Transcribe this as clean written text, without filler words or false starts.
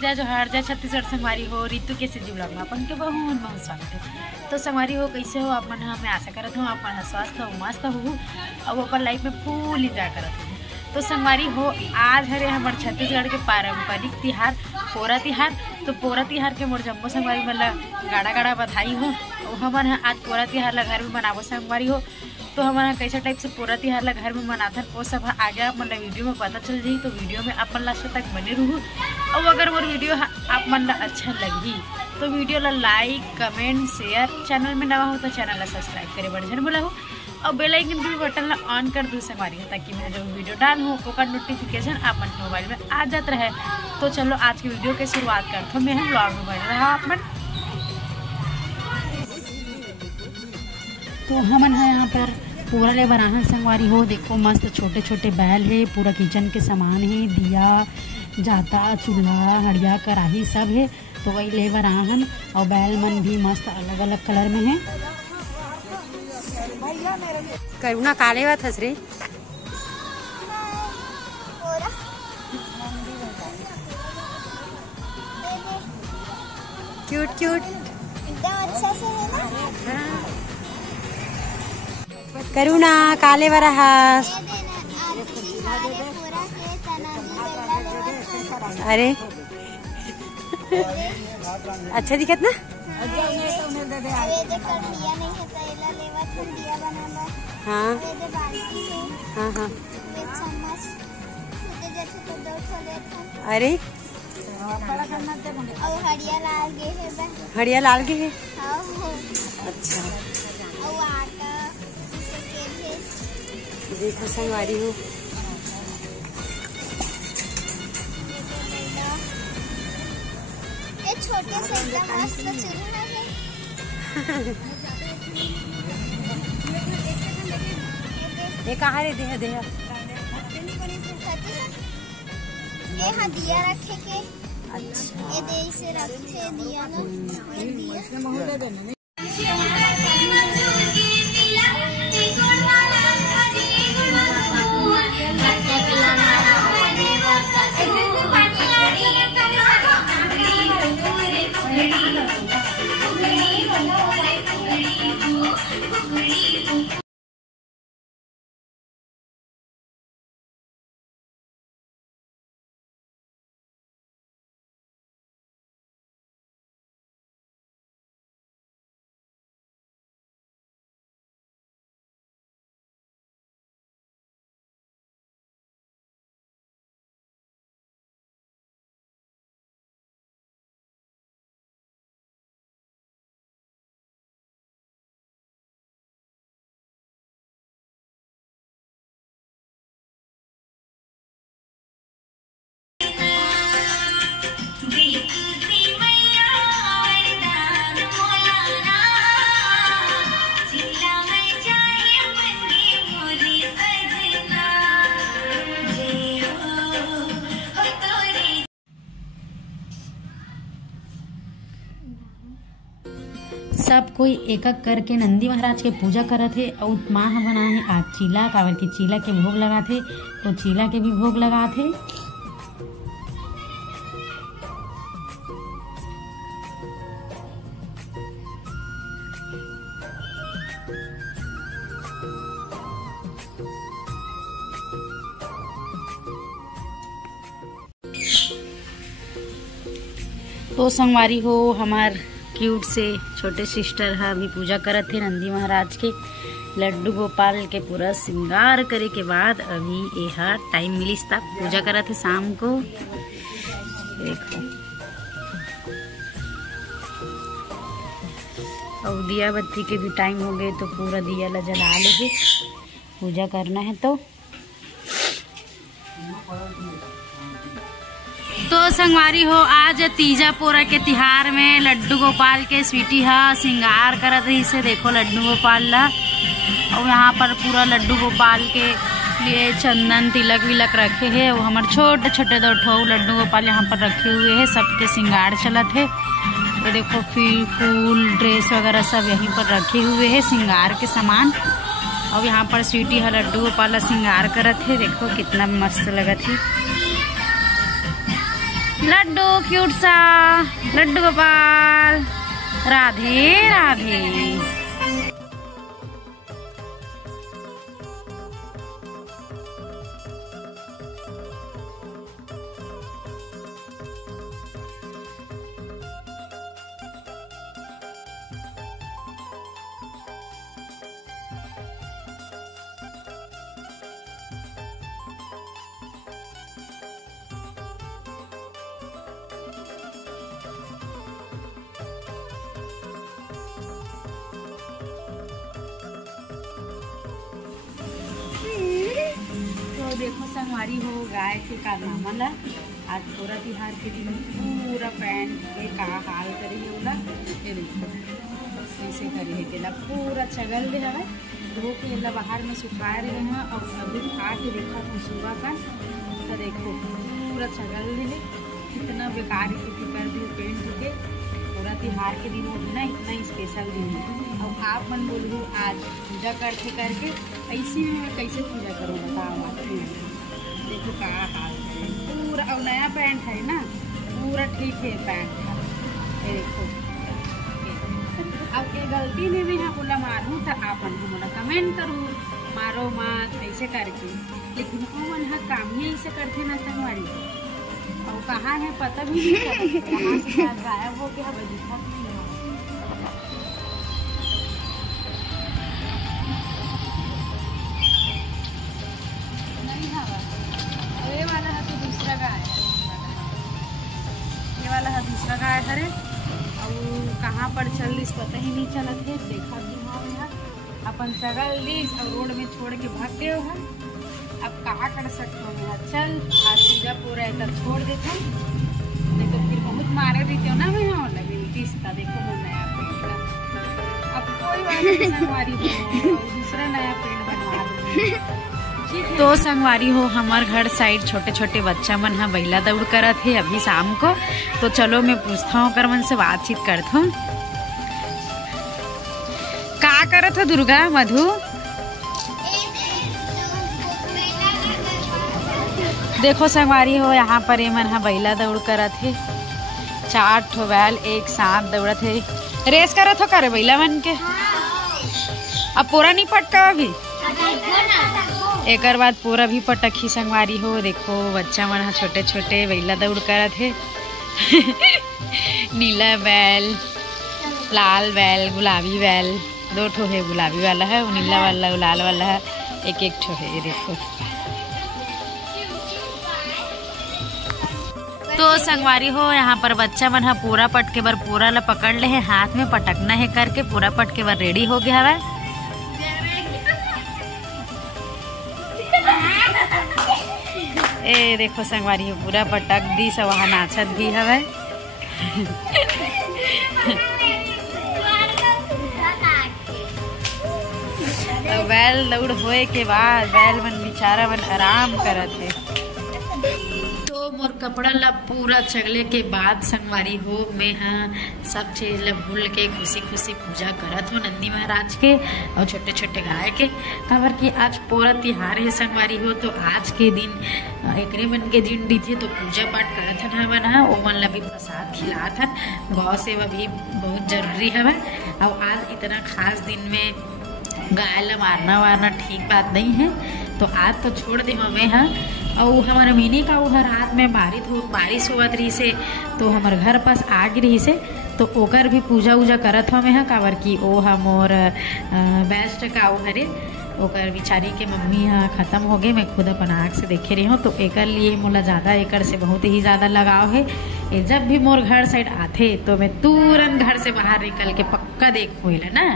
जय जोहार, जय छत्तीसगढ़। संगवारी हो रितु के से जुड़ा अपन के बहुत स्वागत है। तो संगवारी हो कैसे हो आप मन? मैं आशा करत हूँ आप मन स्वस्थ हो, मस्त हो और अपन लाइफ में फुल इंजॉय करत हो। तो संगवारी हो आज हरे हमारे छत्तीसगढ़ के पारंपरिक तिहार पोरा तिहार। तो पोरा तिहार के मोर जम्मो संगवारी मन गाड़ा गाड़ा बधाई हो। हमन आज पोरा तिहार ला घर में मनाबो संगवारी हो। तो हमारा कैसा टाइप से पूरा तिहार ला घर में मनाथन वो सब आगे आप मन वीडियो में पता चल जाई। तो वीडियो में आप मन लास्ट तक बने रहू। और अगर वो वीडियो आप मन ला अच्छा लगी तो वीडियो ला लाइक कमेंट शेयर, चैनल में नवा हो तो चैनल ला सब्सक्राइब करे बढ़ बोला हो और बेल आइकन भी बटन ला ऑन कर दू संगवारी ताकि मैं जो वीडियो डाल हूँ ओकर नोटिफिकेशन आप मन के मोबाइल में आ जात रहे। तो चलो आज की वीडियो के शुरुआत करते मैं हम ब्लॉग में बन रहा आप मन। तो हमन है यहाँ पर पूरा ले बराहन संगवारी हो। देखो मस्त छोटे छोटे बैल है, पूरा किचन के सामान है, दिया जाता चूल्हा हड़िया कढ़ाई सब है। तो वही ले बराहन और बैल मन भी मस्त अलग अलग कलर में है। करुणा काले बात हंस रे क्यूट क्यूट अच्छा से है ना। करुणा काले बरहास अरे अच्छा दिखत ना। हाँ हाँ हाँ अरे हड़िया लाल के है। अच्छा देखो संगवारी हो छोटे से मस्त चूल्हा है। ये कहाँ रे देह देह ये हाँ दिया रखे के। अच्छा ये दे से रखे दिया ना। सब कोई एक एक करके नंदी महाराज के पूजा करत है। और माँ हम बनाए हैं आज चीला, कावर की चीला के भोग लगा थे। तो चीला के भी भोग लगा थे। तो संगवारी हो हमार क्यूट से छोटे सिस्टर है अभी पूजा करत थे नंदी महाराज के लड्डू गोपाल के पूरा श्रृंगार करे के बाद अभी यह टाइम मिलिस तब पूजा करत थे शाम को। देखो और दिया बत्ती के भी टाइम हो गए तो पूरा दिया ला जला लेंगे, पूजा करना है। तो संगवारी हो आज तीजा पोरा के तिहार में लड्डू गोपाल के स्वीटी हा श्रृंगार करत रही से। देखो लड्डू गोपाल ला और यहाँ पर पूरा लड्डू गोपाल के लिए चंदन तिलक विलक रखे हैं। वो हमारे छोटे छोटे दो ठो लड्डू गोपाल यहाँ पर रखे हुए हैं, सबके श्रृंगार चलत है। ये देखो फूल ड्रेस वगैरह सब यहीं पर रखे हुए हैं श्रृंगार के सामान। और यहाँ पर स्वीटी हा लड्डू गोपाल श्रृंगार करत है। देखो कितना मस्त लगत है। लड्डू क्यूट सा लड्डू गोपाल, राधे राधे। तो देखो संगवारी हो गाय के कारनामा ला आज पूरा तिहार के दिन पूरा पैंट के का हाल करी है उला ये देखो ऐसे करी है तेला पूरा छगल दे हवे धो के ला बाहर में सुखाए रहे हैं और अभी खा के देखा तो सुबह का तो देखो पूरा छगल दे कितना बेकार स्थिति कर दी पेंट के पूरा तिहार के दिन हो ना इतना स्पेशल दिन है। अब आप मन बोलू आज पूजा करके ऐसी में मैं कैसे पूजा करूँ बताओ आप देखो का हाल है पूरा। और नया पैंट है ना पूरा ठीक है पैंट ये देखो। अब ये गलती में मैं यहाँ बोला मारूँ तो आप मन कमेंट करूँ मारो मत ऐसे करके, लेकिन वो मन हाँ काम ही ऐसे करते ना संगवारी और कहाँ है पता भी नहीं चलता कहाँ से शायद गायब हो गया दिखा भी नहीं। ये वाला है तो दूसरा गाय है, ये वाला है दूसरा गाय हरे और कहाँ पर चल दी पता ही नहीं चलत है। देखा भी हाँ अपन चगल लीस और रोड में छोड़ के भाग गए हो। अब कहाँ कर सकते हो मैं चल आज पूजा पूरा है तब छोड़ देते नहीं तो फिर बहुत मारे देते हो ना मैं यहाँ लगे तीसता देखो वो नया पेड़। अब कोई बात नहीं संगवारी हो दूसरा नया पेड़ बनवा लो। तो संगवारी हो हमार घर साइड छोटे छोटे बच्चा मन हाँ बैला दौड़ करत है अभी शाम को, तो चलो मैं पूछता हूँ कर मन से बातचीत करता हूँ। का करत हो दुर्गा मधु? देखो संगवारी हो यहाँ पर ये मन हाँ बैला दौड़ करत है 4 ठो बैल एक साथ दौड़त है रेस करत हो करे बैला मन के। अब पूरा नहीं पटका अभी एक बाद पूरा भी पटकी संगवारी हो। देखो बच्चा मन हाँ छोटे छोटे बैला दौड़ करत है नीला बैल लाल बैल गुलाबी बैल 2 ठो है, गुलाबी वाला है वो नीला वाला लाल वाला है एक ठो है। ये देखो तो संगवारी हो यहाँ पर बच्चा मन पूरा पटके बर पूरा ला पकड़ ले है हाथ में पटकना है करके पूरा पटके बर रेडी हो गया है। ए देखो संगवारी हो पूरा पटक दी सब वहाँ नाचत भी है। बैल दौड़ होए के बाद बैल मन बेचारा मन आराम करत है। तो मोर कपड़ा ला पूरा चगले के बाद संगवारी हो मैं हाँ सब चीज ला भूल के खुशी खुशी पूजा करत हो नंदी महाराज के और छोटे छोटे गाय के काबर की आज पूरा तिहार है संगवारी हो। तो आज के दिन एकरे मन के दिन दी थे तो पूजा पाठ करत हन हवन हा ओ मन ला भी प्रसाद खिलात हन गौ सेवा भी बहुत जरूरी है। और आज इतना खास दिन में गाय ला मारना वारना ठीक बात नहीं है तो आज तो छोड़ दे हमें हाँ। और हमारा मिनी का वो रात में बारिश होवत रही से तो हमारे घर पास आग रही से तो ओकर भी पूजा उजा करत हमें हाँ काबर की ओ मोर बेस्ट का वो हरे ओकर बिचारी के मम्मी हाँ खत्म हो गए मैं खुद अपन आँख से देखे रही हूँ। तो एकर लिए मोला ज़्यादा एकर से बहुत ही ज़्यादा लगाव है। ये जब भी मोर घर साइड आते तो मैं तुरंत घर से बाहर निकल के पक्का देख हुई ना।